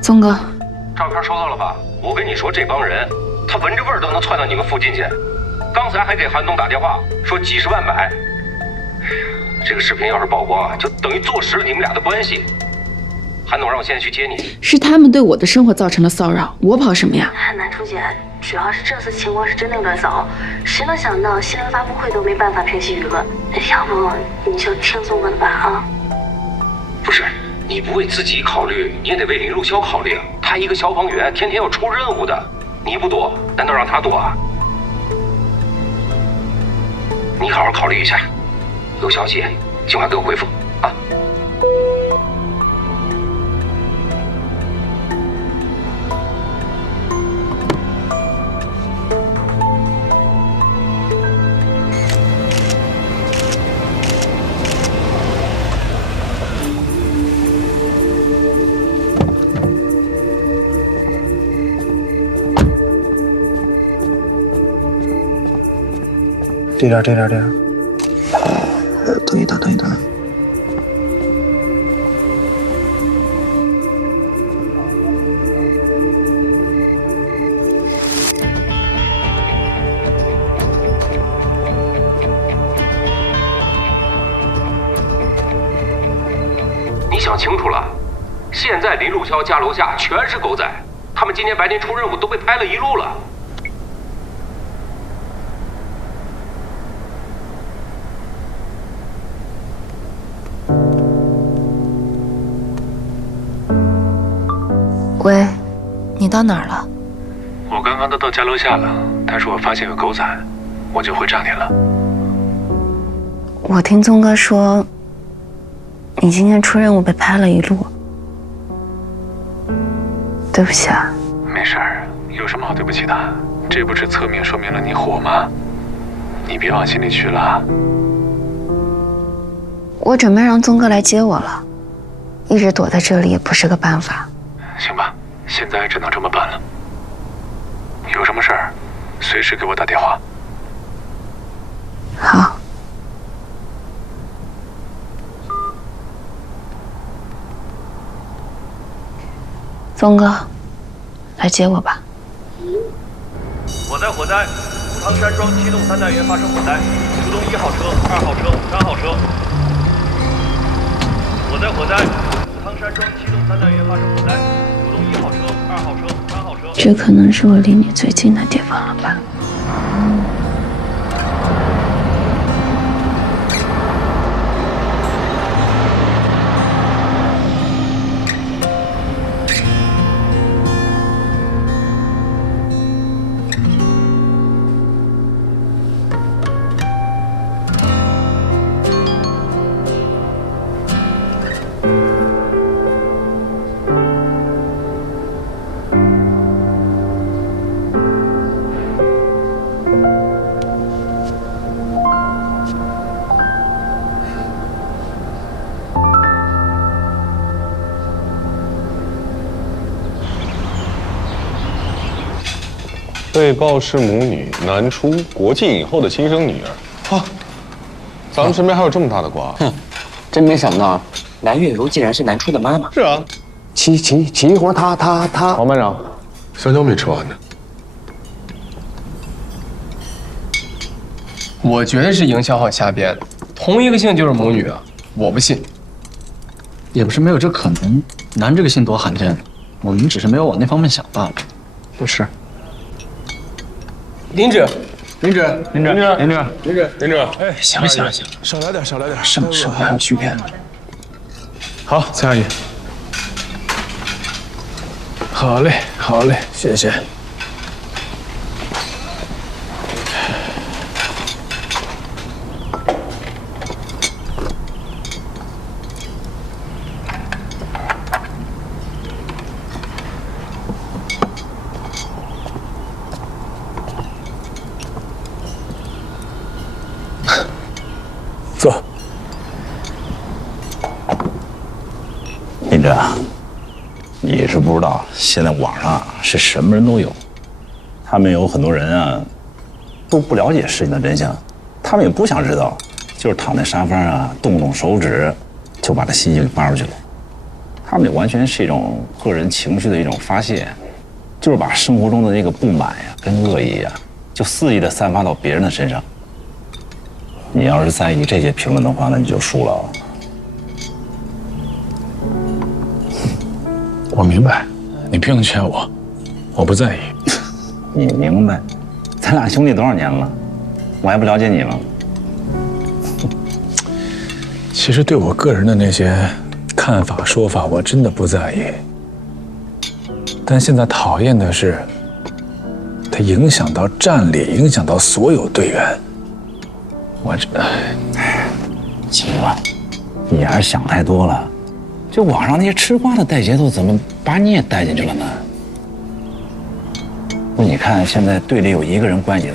宗哥，照片收到了吧？我跟你说，这帮人，他闻着味儿都能窜到你们附近去。刚才还给韩东打电话，说几十万买。这个视频要是曝光啊，就等于坐实了你们俩的关系。韩总让我现在去接你，是他们对我的生活造成了骚扰，我跑什么呀？南初姐，主要是这次情况是真的有点糟，谁能想到新闻发布会都没办法平息舆论？要不你就听宗哥的吧啊！你不为自己考虑，你也得为林路潇考虑啊。他一个消防员，天天要出任务的，你不躲，难道让他躲啊？你好好考虑一下，有消息尽快给我回复这点这点这点，等一等，等一等。你想清楚了，现在林路潇家楼下全是狗仔，他们今天白天出任务都被拍了一路了。喂，你到哪儿了？我刚刚都到家楼下了，但是我发现有狗仔，我就会找你了。我听宗哥说，你今天出任务被拍了一路。对不起啊。没事儿，有什么好对不起的？这不是侧面说明了你火吗？你别往心里去了。我准备让宗哥来接我了，一直躲在这里也不是个办法。行吧，现在只能这么办了。有什么事儿，随时给我打电话。好。宗哥，来接我吧。火灾！火灾！武塘山庄七栋三单元发生火灾，出动一号车、二号车、三号车。这可能是我离你最近的地方了吧？被曝是母女，南初国际影后的亲生女儿。啊，咱们身边还有这么大的瓜？哼，真没想到，蓝月如竟然是南初的妈妈。是啊，齐齐齐活他他他。王班长，香蕉没吃完呢。我觉得是营销号瞎编，同一个姓就是母女啊，我不信。也不是没有这可能，南这个姓多罕见，我们只是没有往那方面想罢了。不是。林芷，林芷，林芷，林芷，林芷，林芷，哎，行了行了行了，少来点，少来点，什么时候还有续片？好，蔡阿姨。好嘞，好嘞，谢谢。林芷，你是不知道，现在网上是什么人都有，他们有很多人啊，都不了解事情的真相，他们也不想知道，就是躺在沙发上啊，动动手指，就把这信息给发出去了。他们完全是一种个人情绪的一种发泄，就是把生活中的那个不满呀、跟恶意呀，就肆意的散发到别人的身上。你要是在意这些评论的话，那你就输了。我明白，你不用劝我，我不在意。你明白？咱俩兄弟多少年了，我还不了解你吗？其实对我个人的那些看法、说法，我真的不在意。但现在讨厌的是，它影响到战力，影响到所有队员。我这，行了，你还是想太多了。就网上那些吃瓜的带节奏，怎么把你也带进去了呢？不，你看现在队里有一个人怪你的？